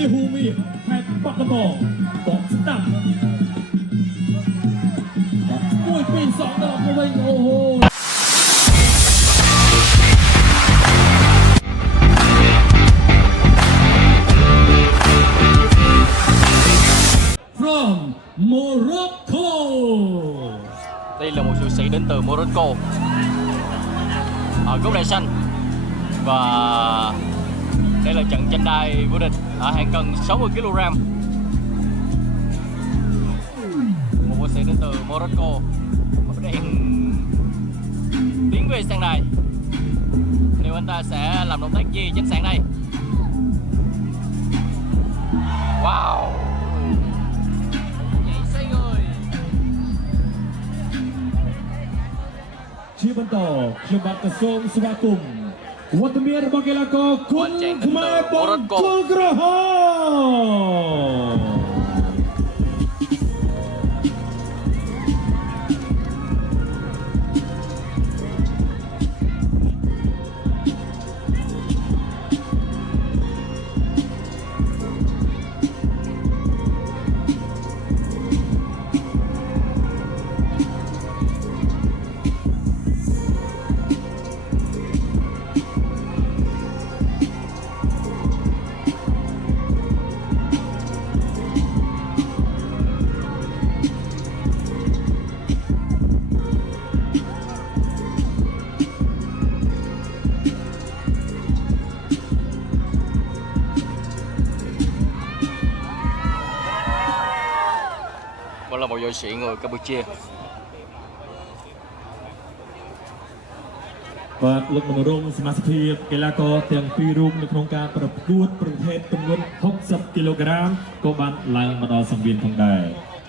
រាហូមីខេត្តបាត់ដំបងបកស្ដាប់មួយពីរសងដកទៅវិញអូហូ from Morocco. Đây là một sự sĩ đến từ Morocco ở gốc đài xanh và đây là trận tranh đai vô địch ở hạng cân 60 kg. Một võ sĩ đến từ Morocco đang tiến về sàn đài. Liệu anh ta sẽ làm động tác gì trên sàn đây? Wow! Chia bắn tỏ, khiêm bạc cờ sôm sva cùng. Quật miên bằng cái là co cuốn khmer bóng côn cờ ho. Là một võ sĩ người Campuchia. បាទលោកមនោរងសមាជិកភាពកីឡាករទាំងពីររូបនៅក្នុងការប្រកួតប្រភេទទម្ងន់60 គីឡូក្រាមក៏បានឡើងមកដល់សង្វៀនផងដែរ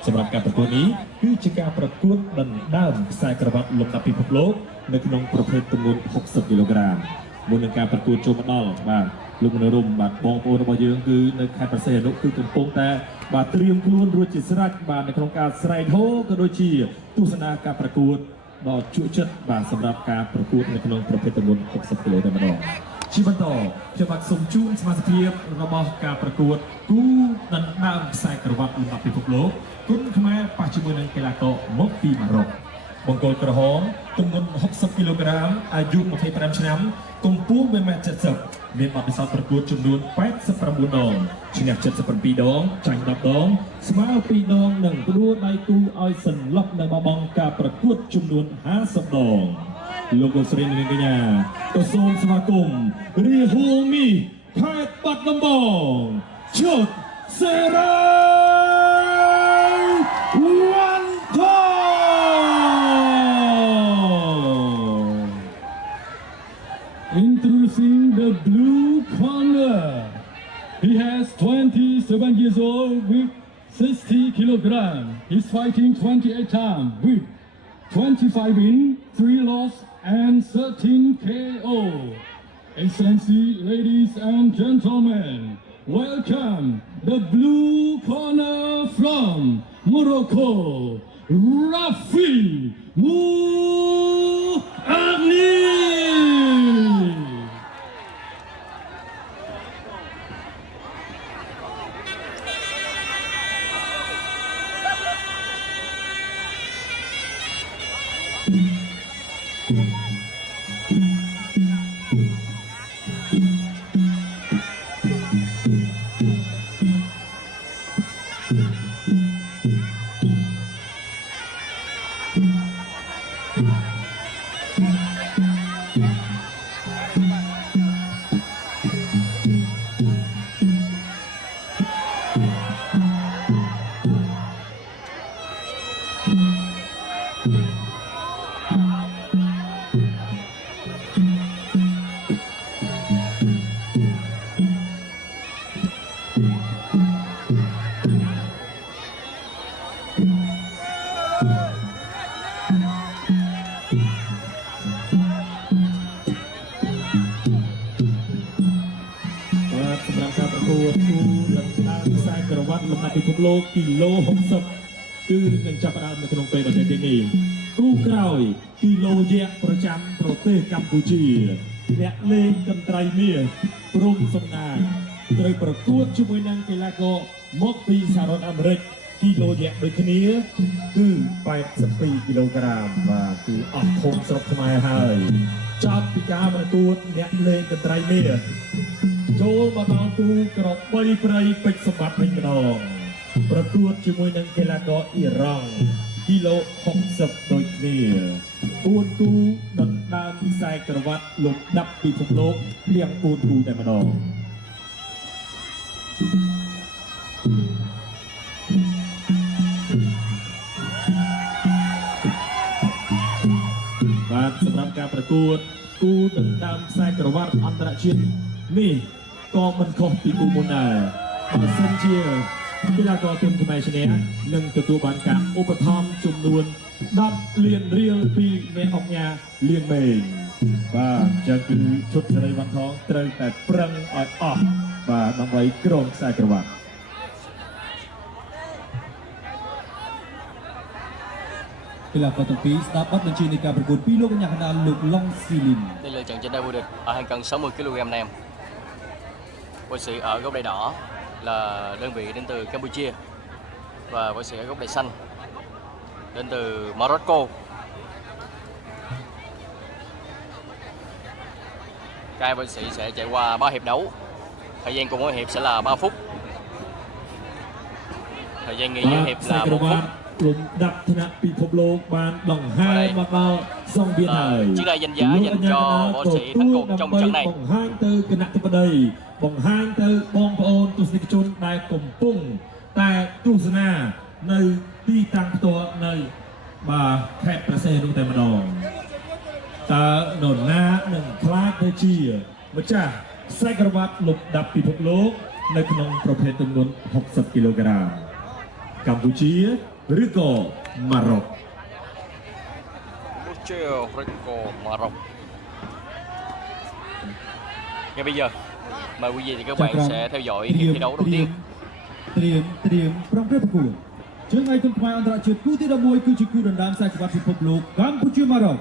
សម្រាប់ការប្រកួតនេះគឺជាការប្រកួតដណ្ដើមខ្សែក្រវ៉ាត់លំដាប់ពិភពលោកនៅក្នុងប្រភេទទម្ងន់60 គីឡូក្រាមមុននឹងការប្រកួតចូលមកដល់បាទលោកមនោរងបាទបងប្អូនរបស់យើងគឺនៅខេត្តប្រសេះអនុគឺកំពុងតែបាទត្រៀមខ្លួនរួចជាស្រេចបាទនៅក្នុងការស្រែកហូក៏ដូចជាទស្សនាការប្រកួតដ៏ជក់ចិត្តបាទសម្រាប់ការប្រកួតនៅក្នុងប្រភេទទម្ងន់60គីឡូតែម្ដងជាបន្តខ្ញុំបាទសូមជូនសមាជិកភាពរបស់ការប្រកួតគូដណ្ដើមខ្សែក្រវ៉ាត់លំដាប់ពិភពលោកគុណខ្មែរប៉ះជាមួយនឹងកីឡាករមកពីម៉ារ៉ុកបង្គោលក្រហមទម្ងន់60គីឡូក្រាមអាយុ25ឆ្នាំកម្ពស់ 1.70 ម៉ែត្រ មានបទពិសោធន៍ប្រកួតចំនួន89ដងឈ្នះ77ដងចាញ់10ដងស្មើ2ដងនិងផ្ដួលដៃគូឲ្យសន្លប់នៅបបង់ការប្រកួតចំនួន50ដងលោកស្រីនាងកញ្ញាក៏សូមស្វាគមន៍រាហូមីខេត្តបាត់ដំបងជោគសេរីវ៉ាន់ថោ Introducing the blue corner. He has 27 years old with 60 kilograms. He's fighting 28 times with 25 wins, 3 loss, and 13 KO. Excellency, ladies and gentlemen, welcome the blue corner from Morocco, Rafi Mouagni.លោកគីឡូ60គឺនឹងចាប់ផ្ដើមនៅក្នុងពេលប្រទេសនេះគូក្រោយគីឡូយក្សប្រចាំប្រទេសកម្ពុជាអ្នកលេងកន្ត្រៃមាសព្រំសំណាង ត្រូវប្រកួតជាមួយនឹងកីឡាករមកពីសហរដ្ឋអាមេរិកគីឡូយៈដូចគ្នាគឺ82គីឡូក្រាមបាទគឺអស់ធំស្រុកខ្មែរហើយចប់ពីការប្រកួតអ្នកលេងកន្ត្រៃមាសចូលមកដល់ទូក្របីព្រៃពេជ្រសម្បត្តិវិញម្ដងប្រកួតជាមួយនឹងកីឡាករអ៊ីរ៉ង់គីឡូ60ដូចគ្នា4គូដណ្ដើមខ្សែក្រវ៉ាត់លំដាប់ពិភពលោកទាំង4គូតែម្ដងបាទសម្រាប់ការប្រកួតគូដណ្ដើមខ្សែក្រវ៉ាត់អន្តរជាតិនេះក៏មិនខុសពីគូមុនដែរបើសិនជាកីឡាករទុនខ្មែរឈ្នះនឹងទទួលបានការឧបត្ថម្ភចំនួន10លានរៀលពីអ្នកអង្គការលៀងមេងបាទចឹងគឺឈុតសេរីវ័នថងត្រូវតែប្រឹងឲ្យអស់បាទដើម្បីគ្រងខ្សែក្រវ៉ាត់កីឡាករទាំងពីរស្ដាប់បទបញ្ជានៃការប្រកួតពីលោកកញ្ញាកណ្ដាលលោកឡុងស៊ីលីន Đây là trận tranh đua vô địch ở hàng cân 60 kg nam. Võ sĩ ở góc đai đỏ là đơn vị đến từ Campuchia và võ sĩ ở góc đai xanh đến từ Morocco. Các võ sĩ sẽ chạy qua 3 hiệp đấu. Thời gian của mỗi hiệp sẽ là 3 phút. Thời gian nghỉ giữa hiệp là 1 phút. លំដាប់ថ្នាក់ពិភពលោកបានដង្ហែមកដល់សង្វៀនហើយ Chiếc đai danh giá dành cho võ sĩ thắng cuộc trong trận này. បង្ហាញទៅគណៈធិបតីបង្ហាញទៅបងប្អូនទស្សនិកជនដែលកំពុងតែទស្សនានៅទីតាំងផ្ទាល់នៅបាទខេត្តព្រះសីហនុតែម្ដងតើនរណានឹងខ្លាចទៅជាម្ចាស់ខ្សែក្រវ៉ាត់លំដាប់ពិភពលោកនៅក្នុងប្រភេទទម្ងន់60គីឡូក្រាមកម្ពុជាឬក៏ម៉ារ៉ុក Rico Maroc. Ngay bây giờ mời quý vị và các bạn sẽ theo dõi hiệp thi đấu đầu tiên. ត្រៀមប្រំប្រែប្រកួតជើងឯកខ្មែរអន្តរជាតិគូទី11គឺជាគូដណ្ដើមខ្សែក្រវ៉ាត់ពិភពលោកកម្ពុជាម៉ារ៉ុក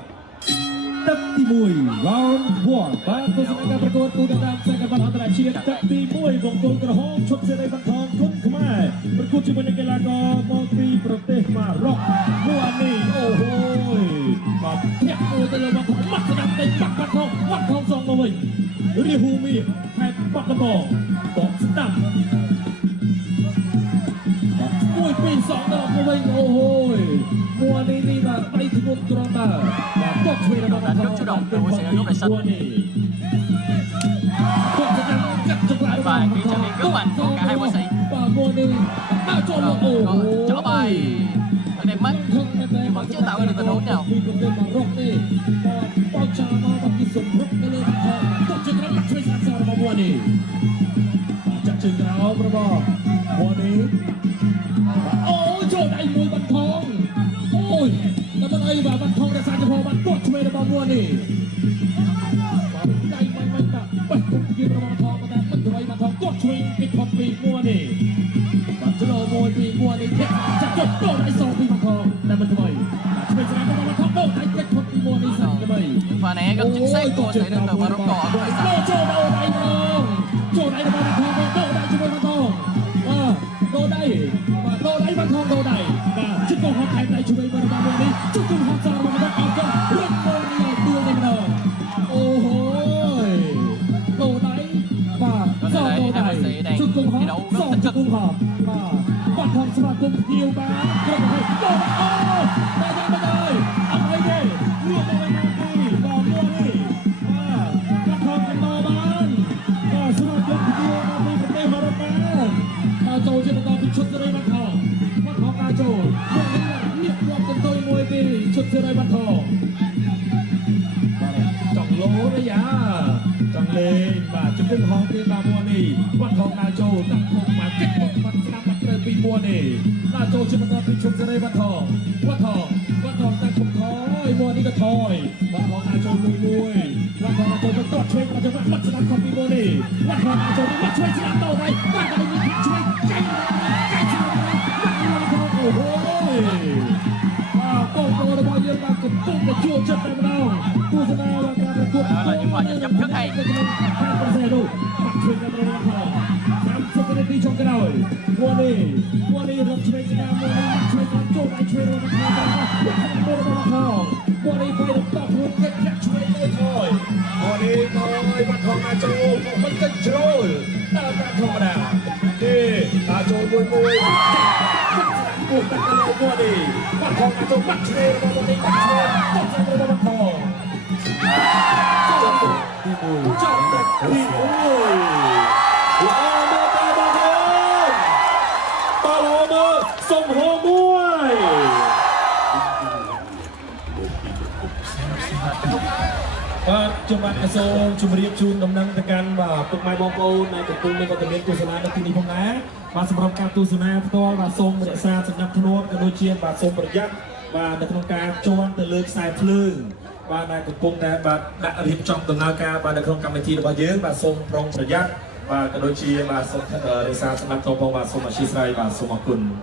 ទឹកទី1 round 1 បាទទស្សនកិច្ចប្រកួតគូដណ្ដើមខ្សែក្រវ៉ាត់អន្តរជាតិទឹកទី1វងកូនក្រហមឈុតសេរីវ័នថងគុនខ្មែរប្រកួតជាមួយនឹងកីឡាករមកពីប្រទេសម៉ារ៉ុកមួនេះអូហូយបាទធាក់មួយទៅលើវ័នថងមកស្ដាប់តែបាក់វ័នថងសងមកវិញរាហូមីខេត្តបាត់ដំបងបកស្ដាប់មួយពីរសងដល់មកវិញអូហូយមួនេះបាទដៃធ្ងន់ត្រង់ដែរបាទបកឆ្វេងរបស់ថងចុះដំទៅសេរីនេះVà khi trận này cứu mạnh của cả hai võ sĩ. Trở bài đẹp mắt nhưng vẫn chưa tạo ra được tình huống nào. Chặt chừng áo mua đi. Ôi trời ơi mùi bắn thong. Ôi nó bắt ấy và bắn thong đã sai cho họ bắn bọt cho mình mua đi. Đây mình đã bật cùng kia bắn thong mà ta bật rồi bắn thong bọt cho mình cái con bị mua đi. Bắn cho nó mùi bị mua đi thế chặt chốt đổ lại sau bị bắn thong đã mình thôi. Mình sẽ làm bắn thong đâu lại cái con bị mua đi sao như vậy. Những pha né rất chính xác của sẽ đến từ Morocco ở đội xanh. Chỗ đâu đây không? Chỗ này là bắn thong đâu đây cho mình bắn thong. Đồ đây và đồ đây bắn thong đồ đây và chiếc cầu hot này này chúng mình bắn thong đi chúc cùng hot ra mà nó áo cho lên ngôi này đưa lên đầu ôi đồ đấy và do đồ này chúc cùng hot do cùng hot và bắn thong sẽ là cùng nhiều bá không phải đồ ô đây ăn ấy đi mua đồ này đi và mua đi và bắn thong cái đồ bán và sẽ là cùng nhiều mà mình phải đem vào đóចូលជាបន្តពីឈុតសេរីវ័នថងការចូលមកនេះលៀបរាប់ទៅទុយមួយពីឈុតសេរីវ័នថងចង់លោទេយ៉ាចង់លេងបាទជង្គង់ហងពីបាទមួយនេះវ័នថងការចូលដាក់ធំមកគិតមកបាត់ស្ដាប់បាត់ត្រូវពីមួយនេះការចូលជាបន្តពីឈុតសេរីវ័នថងតែធំថយមួយនេះក៏ថយវ័នថងការចូលមួយវ័នថងការចូលទៅឆ្វេងមកទៅបាត់ស្ដាប់ខំពីមួយនេះវ័នថងការចូលមកឆ្វេងស្ដាប់ទៅហើយបាទតែនេះឆ្វេងចាញ់โอ้โหกองโตរបស់យើងបានកំពុងតែជួបចិត្តតែម្ដងទស្សនាការប្រកួត Đó là những pha tranh chấp rất hay. បាត់ឆ្វេងដល់របស់ ហើយមួនេះរត់ឆ្វេងស្ដាំមួនេះឆ្វេងស្ដាំចូលដៃឆ្វេងរត់មកខាងទៅរបស់មួនេះបាយទៅតោះខ្លួនគេចាក់ឆ្វេងមួយហើយមួនេះហើយបាត់ផងអាចចូលមិនតិចជ្រុលតាមតាមធម្មតាទេអាចចូលមួយពុះតាក់កលោមួនេះបាត់ផងអាចចូលបាត់ឆ្វេងរបស់មួនេះបាត់ឆ្វេងតោះឆ្វេងរបស់ផង trong đất thì ôi là mơ ta bao nhiêu bao hồ mơ sông hồ muối và chúng bạn số chúng riêng chun đồng năng tất cả và tục mai bom ô này tập trung lên vào tầm tu sana được tin phong á và sầm rong ca tu sana to và sông để xa sầm nhập thôn cái đôi chiên và sông bật giặc và được thông ca chôn từ lưới xài phơi và này cũng cùng là bà đã riêng trong tuần nào ca và được không cầm chi được bao nhiêu và sông rong bật giặc và cái đôi chiên và sông để xa sầm nhập thôn và sông mà chi sai và sông mặc quần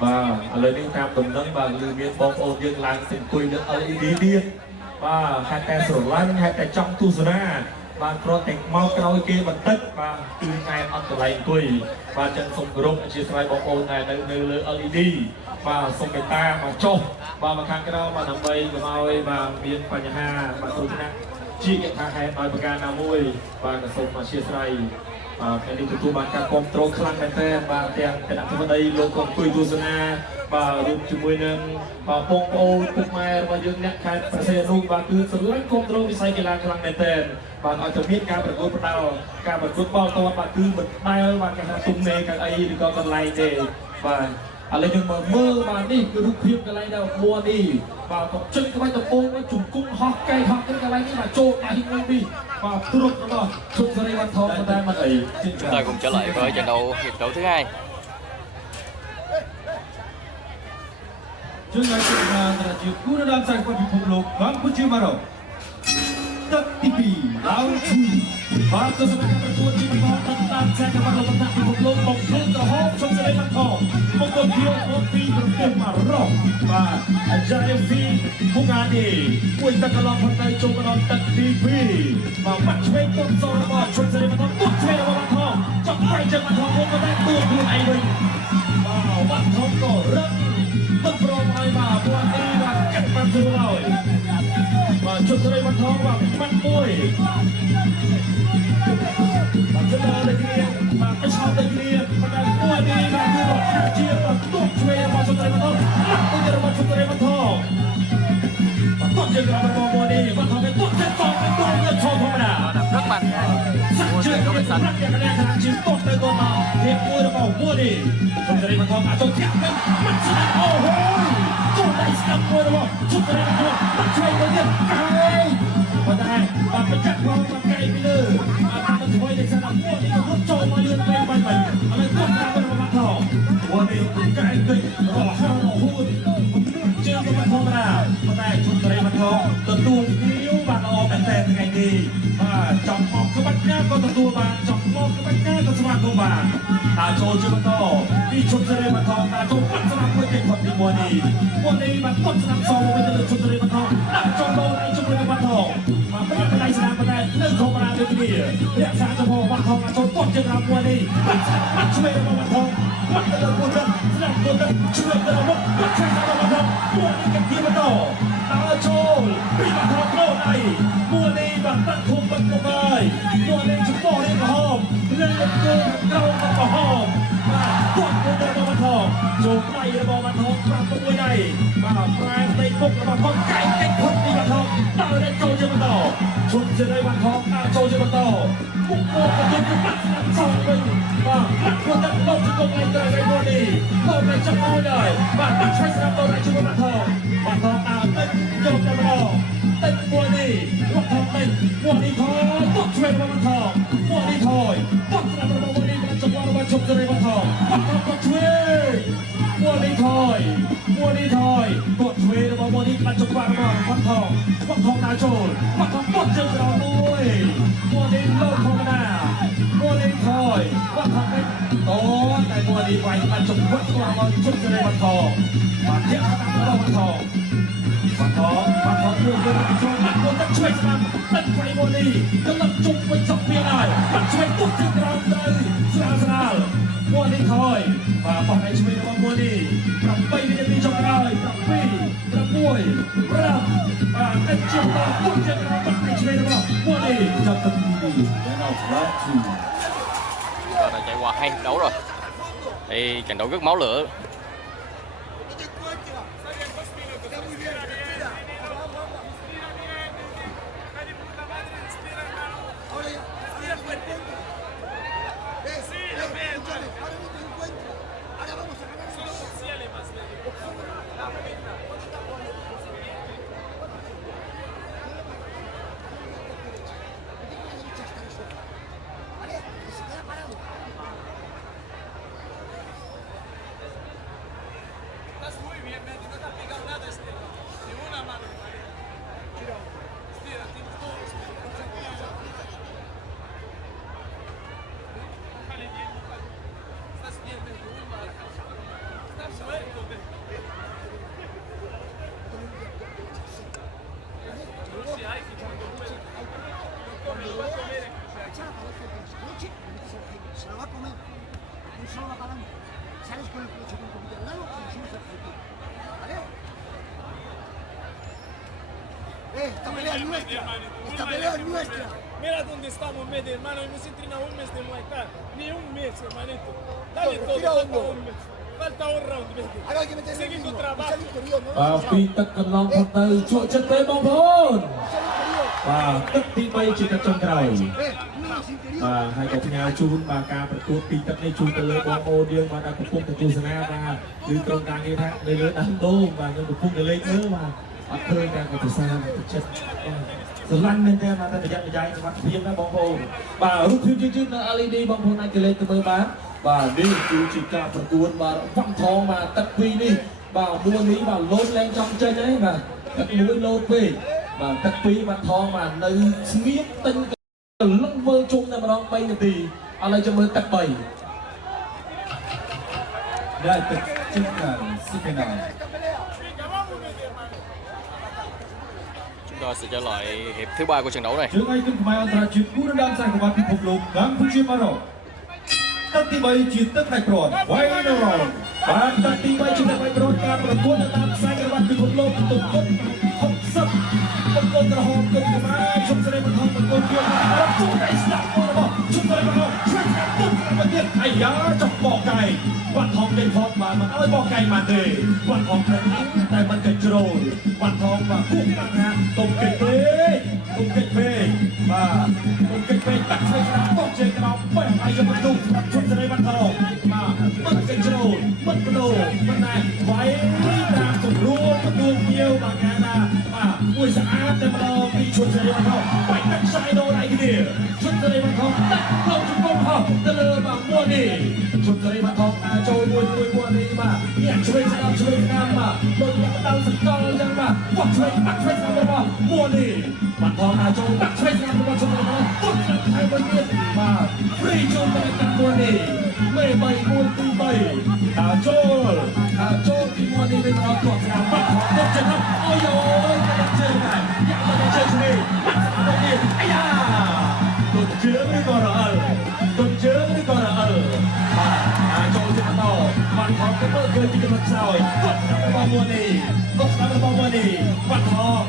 và lời đi tam tầm nâng và lưu miên bom ôn dương làng xin quỳ được LED điên và hai tay sổ lăn hai tay trong tu sura và có cảnh mau cao kia bật tất và từ ngày ăn từ lành quỳ và chân sông rộng chia sẻ bom ôn này nơi LED và sông người ta mà trộn và mà khang cái đó mà nằm bay và mau và miên và nhà ha và tôi nè chi cái thang hai nói bậc nam môi và cái sông mà chia sẻ cái này tụi bạn các con trâu khăn bên trên và tiền cái đặt trong đây lô con quỳ tu sana và luôn chung với nên và bông ô bông mai và dương nhắc khai phải xe luôn và cứ sửa lấy con trâu đi xây cái làng bên trên và nói cho biết các bạn quân bắt đầu các bạn quân bao to và cứ bật tay và cái hàng tung này cái ấy thì còn lại để và lấy nhưng mà mơ mà đi cứ lúc phim cái này đâu mua đi và còn chân cái bay tập ôm nó trùng cung hot cây hot cái này mà trộn lại hình đi và trục nó rồi trục ra đây văn thong người ta mà ấy Chúng ta cùng trở lại với trận đấu hiệp đấu thứ hai. Chương trình là chiếc cú đã đam sang qua bị phục lục Campuchia Maroc. Tập TV round 2 và tôi sẽ bắt đầu cuộc chiến đấu đam sang qua lục tập bị phục lục một phút cả hộp trong sân vận động một con thiếu một phi trong tiền Maroc và Jai Phi Bugani quay tất cả lòng phần tay trong vận tập TV và bắt chơi con sâu vào trong sân vận động bắt chơi vào vận động trong tay chân vận động một cái tuaខ្លួនឯងវិញvà vận độngក៏រឹងទឹកប្រមឲ្យមកពួកនេះបាទកាត់បានទៅហើយបាទជុំទៅវិញថងបាទបាត់មួយបាទជុំទៅគ្នាបាទប្រឆោតទៅគ្នាបាទពួកនេះបាទគឺរត់ជាបាទទុកឆ្វេងរបស់ជុំទៅវិញថងទៅរបស់ជុំទៅវិញថងបាទទុកជារបស់ពួកនេះបាទថងទៅទុកទៅតទៅទៅឈោធម្មតា Rất mạnh. Mua tiền gốc xanh. ជាទុកទៅទៅមកនេះមួយរបស់ពួកនេះជុំទៅវិញថងអាចទៅធាក់ទៅមិនស្ដាប់អូហូចូលដៃស្ដាប់មួយរបស់ជុំទៅវិញថងបាត់ឆ្វេងទៅទៀតហើយប៉ុន្តែបាទប្រចាំផងមកកែពីលើអាចទៅធ្វើឲ្យស្ដាប់ពួកនេះក៏ចូលមកលឿនពេកបាញ់ឥឡូវទុកតាមរបស់ថងពួកនេះកែទៅរហូតរហូតជើងក៏ធម្មតាប៉ុន្តែជុំទៅវិញថងទទួលnhiềuបាទល្អមែនតើថ្ងៃនេះបាទចំមកក្បាច់ណាក៏ទទួលបានចំមកក្បាច់ណាក៏ស្វាគមន៍បានតាចូលជាបន្តពីជុំសេរីបន្តតាចូលបាត់ស្នាមមួយគេផុតពីមួយនេះបាទផុតស្នាមសងមួយទៅលើជុំសេរីបន្តដាក់ចូលដល់ឯងជុំសេរីបន្តបាទប្រកបដៃស្នាមបន្តនៅធម្មតាដូចគ្នារក្សាចំហបាត់ថងចូលផុតជាតាមមួយនេះបាត់ឆ្វេងរបស់បាត់ថងបាត់ទៅលើមួយស្នាមមួយទៅឆ្វេងទៅមកបាត់ឆ្វេងរបស់បាត់ថងមួយនេះគេបន្តតាចូលពីបាត់ថងចូលដៃមួយនេះបាទបាត់ធំបាត់មកហើយមួយនេះចំពោះនេះក៏ហមលើកគោលក្រោមក៏ហមបាទគាត់ទៅដល់បាត់ថងចូលដៃរបស់បាត់ថងប្រាប់ទៅមួយដៃបាទប្រែផ្ទៃពុករបស់គាត់កែកិច្ចផុតពីបាត់ថងដល់ចូលជាបន្តជុំជាបាត់ថងចូលជាបន្តពុកមកទៅបាត់ស្នាមសងវិញបាទគាត់ទៅលោកជង្គង់ឯងទៅឯមួយនេះលោកទៅចាប់មួយដែរបាទបាត់ឆ្វេងស្នាមទៅឯជួយបាត់ថងបាត់ថងទៅយកទៅម្ដងតិចមួយនេះបាត់ថងតិចមួយនេះថយទុកឆ្វេងរបស់បាត់ថងមួយនេះថយបាត់ស្នាមរបស់មួយនេះបានចាប់របស់ជុំទៅបាត់ថងបាត់ថងក៏ឆ្វេងមួយនេះថយមួយនេះថយទុកឆ្វេងរបស់មួយនេះបានចាប់របស់បាត់ថង วัดทองนาโจลวัดทองต้นเจอเราด้วยมัวนี้โลดธรรมดามัวนี้ถอยวัดทองเป็นโตแต่มัวนี้ไว้มาจบวัดตัวเราชุดจะได้วัดทองมาเทียบกับเราวัดทองเรื่องเรื่องชมนักบอลต้องช่วยสนามตั้งไฟมัวนี้กำลังจุกไปจับเพียงได้ต้องช่วยตุ๊กที่เราเลยสนามมัวนี้ถอยมาป้องกันช่วยเรามัวนี้ปรับไปในที่จบได้ปรับปีปรับมวยรับได้เจียมตาตุ๊กที่เราปรับไปช่วยเรามัวนี้จับตัดดีแล้วเราพลาดที Rồi là chạy qua 2 hiệp đấu rồi. Đây trận đấu rất máu lửa. Se la va a comer. Un solo va para adelante. Sales con el coche un poquito al lado y subes al partido. ¿Vale? Esta pelea es nuestra. Esta pelea es nuestra. Mira dónde estamos, medio hermano. Hemos entrenado un mes de Muay Thai. Ni un mes, hermanito. Dale todo, falta un mes. Falta un round, medio. Ahora hay que meterse en Seguir el tu interior. trabajo. Es el interior, ¿no? បាទពីទឹកកន្លងផុតទៅជក់ចិត្តទេបងប្អូន Es el interior. បាទទឹកទី3ជាទឹកចុងក្រោយ No es interior. បាទហើយក៏ផ្ញើជូនបាទការប្រកួតពីទឹកនេះជូនទៅលើបងប្អូនយើងបាទដែលកំពុងទៅទស្សនាបាទគឺក្រុមការងារថានៅលើដាំដូងបាទខ្ញុំកំពុងទៅលេងមើលបាទអត់ឃើញការកត់សាទឹកចិត្តស្រឡាញ់មែនតើបាទតែប្រយ័ត្នប្រយែងសុខភាពណាបងប្អូនបាទរូបភាពជឿនៅ LED បងប្អូនអាចទៅលេងទៅមើលបានបាទនេះគឺជាការប្រកួតបាទវ៉ាំថងបាទទឹកពីរនេះបាទមួយនេះបាទលោតឡើងចង់ចេញហើយបាទទឹកមួយលោតពេកបាទទឹកពីរបាទថងបាទនៅស្ងៀមទិញ លឹងធ្វើជុំតែម្ដង3នាទីឥឡូវចាំមើលទឹក3 ได้ตึกจิ้มกันสิบนา Chúng ta sẽ trở lại hiệp thứ 3 của trận đấu này. ជើងឯកខ្មែរអន្តរជាតិគូរដំសង្កបាពិភពលោកកម្ពុជាមករកទឹកទី3ជាទឹកផ្នែកព្រាត់ Final Round បាទទឹកទី3ជាទឹកប្រកួតការប្រកួតនៅតាមខ្សែក្រវ៉ាត់ពិភពលោកទំនប់60កំពុងក្រហមគុំខ្មែរជុំស្រីបន្តប្រកួតយករត់ជួយឲ្យស្ដាប់របស់ជុំស្រីបន្តជួយស្ដាប់ទឹកមកទៀតអាយ៉ាចុះបកកៃវ៉ាត់ថងលេងផតបានមិនអោយបកកៃបានទេវ៉ាត់ថងប្រឹងតែមិនកិច្ចជ្រោលវ៉ាត់ថងបាទគូកាណាតុំកិច្ចពេកតុំកិច្ចពេកបាទតុំកិច្ចពេកដាក់ស្រីស្ដាប់តោះជើងក្រោមបែរឲ្យយកបន្ទុកសម្រាប់ជុំស្រីវ៉ាត់ថងបាទមិនកិច្ចជ្រោលមិនបដូរមិនណែវាយតាមសម្រួលទទួលភ្ញៀវបាទកាណាបាទមួយស្អាតតែម្ដងពីជុំស្រីវ៉ាត់ថងបាច់ទឹកខ្សែដូរដៃគ្នាជុំស្រីវ៉ាត់ថងដាក់เข้าជង្គង់ហោះទៅលើបាទមួយនេះជុំស្រីវ៉ាត់ថងដាក់ចូលមួយនេះបាទនេះជួយស្ដាប់បាទដូចអ្នកដល់សកលអញ្ចឹងបាទវ៉ាត់ជួយបាក់ជួយស្ដាប់របស់មួយនេះបាទថងដាក់ចូលដាក់ជួយស្ដាប់របស់ជុំស្រីវ៉ាត់ថងទុកឲ្យមួយទៀតបាទព្រីជុំទៅកាន់មួយនេះមេ3មួយទី3ដាក់ចូលទីមួយនេះវិញដល់គាត់ស្ដាប់បាត់ថងទុកចឹងអូយអូយតែជើងដែរយ៉ាមកជើងនេះបាត់ស្ដាប់មួយនេះអាយ៉ាទុកជើងនេះក៏រអិលទុកជើងនេះក៏រអិលបាទចូលទៅបន្តបានថងទៅមើលឃើញពីចំណុចខ្សោយគាត់ស្ដាប់របស់មួយនេះគាត់ស្ដាប់របស់មួយនេះបាត់ថង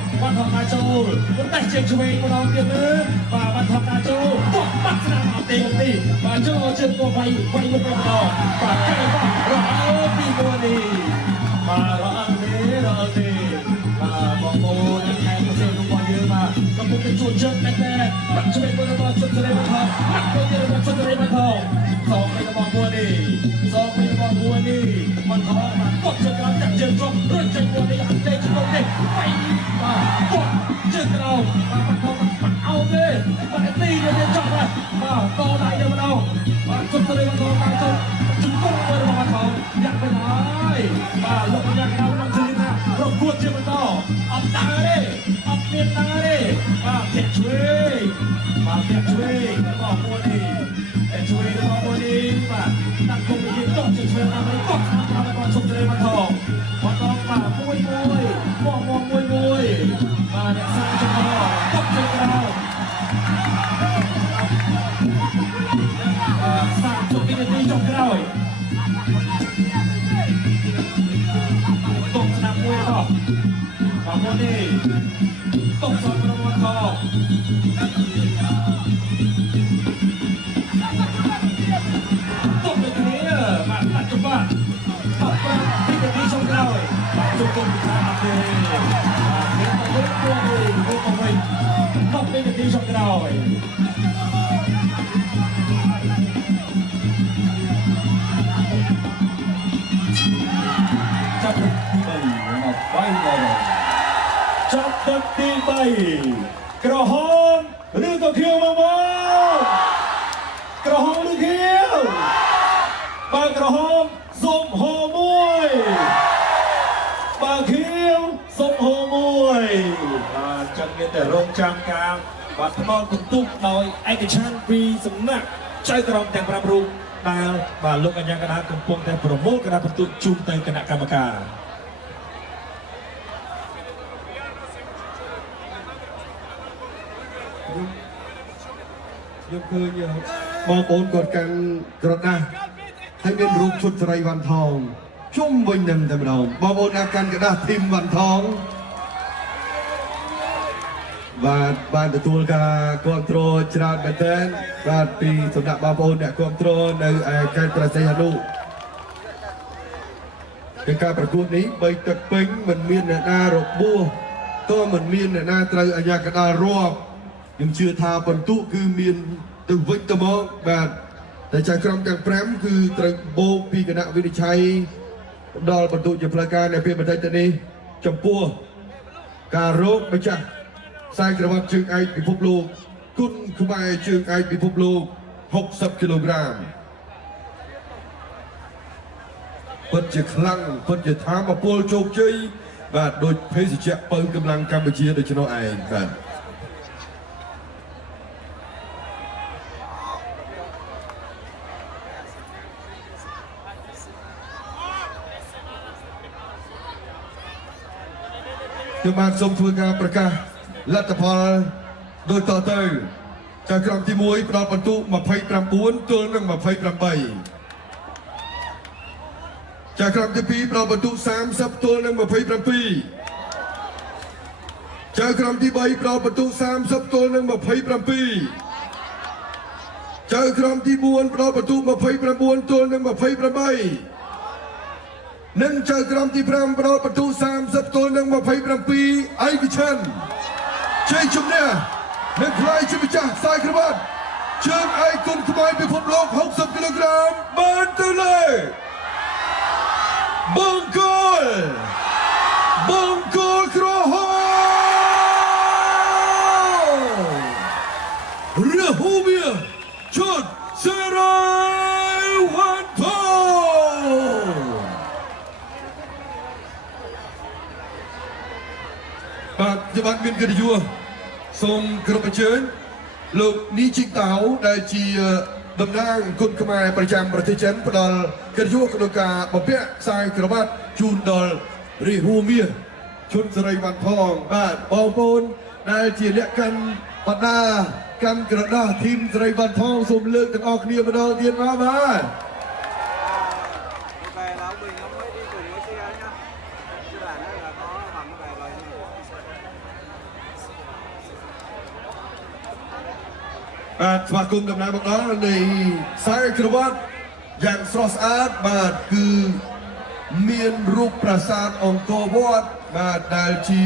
ដាក់ចូលគាត់តែជើងឆ្វេងម្ដងទៀតមើលបាទបាត់ថងដាក់ចូលគាត់បាត់ស្ដាប់អត់ទេទីបាទចូលជើងគាត់វាយមុខម្ដងបាទកែបាត់រអិលពីមួយនេះបាទរអិលទេបាទបងប្អូនខែប្រទេសរបស់យើងបាទកំពុងតែជួនជើងតែបាត់ឆ្វេងរបស់ជុំសេរីបាត់ថងបាត់ទៅទៀតរបស់ជុំសេរីបាត់ថងសងពីរបស់មួយនេះมันท้องมากดเชือกเราจับเชือกจบเรื่องใจตัวในอันเดชโนเด็กไปมากดเชือกเรามาปัดทองปัดเอาเลยปัดตีเดี๋ยวจับมาต่อไหนเดี๋ยวมันเอามาจบเลยมันทองมาจบจุดก้นเลยมันทองอยากไปไหนมาลงอยากเอาลงซื้อนะเรากดเชือกมันต่อเอาตาเลยเอาต មានតាទេបាទធាក់ឆ្វេងបាទធាក់ឆ្វេងរបស់មួយនេះធាក់ឆ្វេងរបស់មួយនេះបាទដាក់គុំនិយាយតោះជាឆ្វេងតាមនេះតោះតាមរបស់ជុំត្រីមកថងបាទបាទមួយបាទអ្នកសាច់ចំហតោះទៅក្រោយ30វិនាទីចុងក្រោយតុកស្នាប់មួយរបស់មួយនេះតុកសតប្រវត្តិថងតុកទៅគ្នាបាទតាច់ច្បាស់5វិនាទីចុងក្រោយជុំគុំពិសាអត់ទេមានទៅវិញ10វិនាទីចុងក្រោយចាប់ទី3មកបាយមកចាប់ទឹកទី3ក្រហមឬក៏ខៀវមកក្រហមឬខៀវបើក្រហមសុំហោមួយបើខៀវសុំហោមួយបាទចឹងមានតែរងចាំការបាទផ្ដល់បន្ទុកដោយឯកច្ឆន្ទពីសំណាក់ចៅក្រមទាំង5រូបដែលបាទលោកអញ្ញាកណ្ដាលកំពុងតែប្រមូលកណ្ដាលបន្ទុកជូនទៅគណៈកម្មការខ្ញុំឃើញបងប្អូនគាត់កាន់ក្រដាស់ហើយមានរូបឈុតស្រីវ៉ាន់ថងជុំវិញនឹងតែម្ដងបងប្អូនអាចកាន់ក្រដាស់ធីមវ៉ាន់ថងបានទទួលការគ្រប់គ្រងច្រើនមែនទែនបាទពីសំណាក់បងប្អូនអ្នកគ្រប់គ្រងនៅឯខេត្តព្រះសីហនុក្នុងការប្រកួតនេះបីទឹកពេញមិនមានអ្នកណារបួសក៏មិនមានអ្នកណាត្រូវអាជ្ញាកណ្ដាលរាប់ខ្ញុំជឿថាបន្ទុកគឺមានទៅវិញទៅមកបាទតែចៅក្រមទាំង5គឺត្រូវបូកពីគណៈវិនិច្ឆ័យផ្ដល់បន្ទុកជាផ្លូវការនៅពេលបន្តិចទៅនេះចំពោះការរកម្ចាស់ខ្សែក្រវ៉ាត់ជើងឯកពិភពលោកគុណខ្មែរជើងឯកពិភពលោក60គីឡូក្រាមពិតជាខ្លាំងពិតជាធម៌ពលជោគជ័យបាទដោយភេសជ្ជៈបើកម្លាំងកម្ពុជាដូច្នោះឯងបាទខ្ញុំបានសូមធ្វើការប្រកាសលទ្ធផលដូចតទៅចៅក្រមទី1ផ្ដល់បន្ទុក29ទល់នឹង28ចៅក្រមទី2ផ្ដល់បន្ទុក30ទល់នឹង27ចៅក្រមទី3ផ្ដល់បន្ទុក30ទល់នឹង27ចៅក្រមទី4ផ្ដល់បន្ទុក29ទល់នឹង28និងចៅក្រមទី5ផ្ដល់បន្ទុក30ទល់នឹង27ឯកច្ឆន្ទជ័យជំនះនិងខ្លាយជាម្ចាស់ខ្សែក្រវ៉ាត់ជើងឯកគុណខ្មែរពិភពលោក60គីឡូក្រាមបានទៅលើបង្គោលក្រហមរហូមៀឈុតសេរីវ៉ាន់ថងបាទជាបានមានកិត្តិយសសូមគោរពអញ្ជើញលោកនីជីកតៅដែលជាតំណាងគុណខ្មែរប្រចាំប្រទេសចិនផ្ដល់កិត្តិយសក្នុងការបំពាក់ខ្សែក្រវ៉ាត់ជូនដល់រាជហូមៀឈុនសេរីវ៉ាន់ថងបាទបងប្អូនដែលជាលក្ខខណ្ឌបដាកាន់ក្រដាស់ធីមសេរីវ៉ាន់ថងសូមលើកទាំងអស់គ្នាម្ដងទៀតមកបាទបាទស្វាគមន៍ដំណើរមកដល់នៃខ្សែក្រវ៉ាត់យ៉ាងស្រស់ស្អាតបាទគឺមានរូបប្រាសាទអង្គរវត្តបាទដែលជា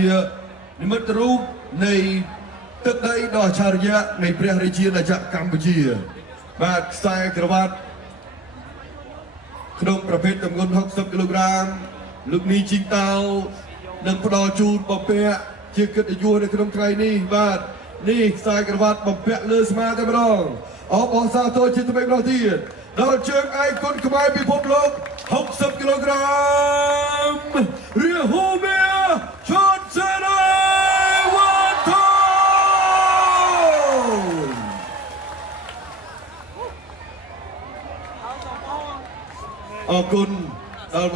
និមិត្តរូបនៃទឹកដីដ៏អច្ឆរិយៈនៃព្រះរាជាណាចក្រកម្ពុជាបាទខ្សែក្រវ៉ាត់ក្នុងប្រភេទទម្ងន់60គីឡូក្រាមលោកនីជីងតៅនឹងផ្ដល់ជូនបំពាក់ជាកិត្តិយសនៅក្នុងថ្ងៃនេះបាទនេះខ្សែក្រវ៉ាត់បំពាក់លើស្មាតែម្ដងអបអរសាទរជាថ្មីម្ដងទៀតដល់ជើងឯកគុណខ្មែរពិភពលោក60គីឡូក្រាមរាហូមៀឈុតសេរីវ៉ាន់ អរគុណដល់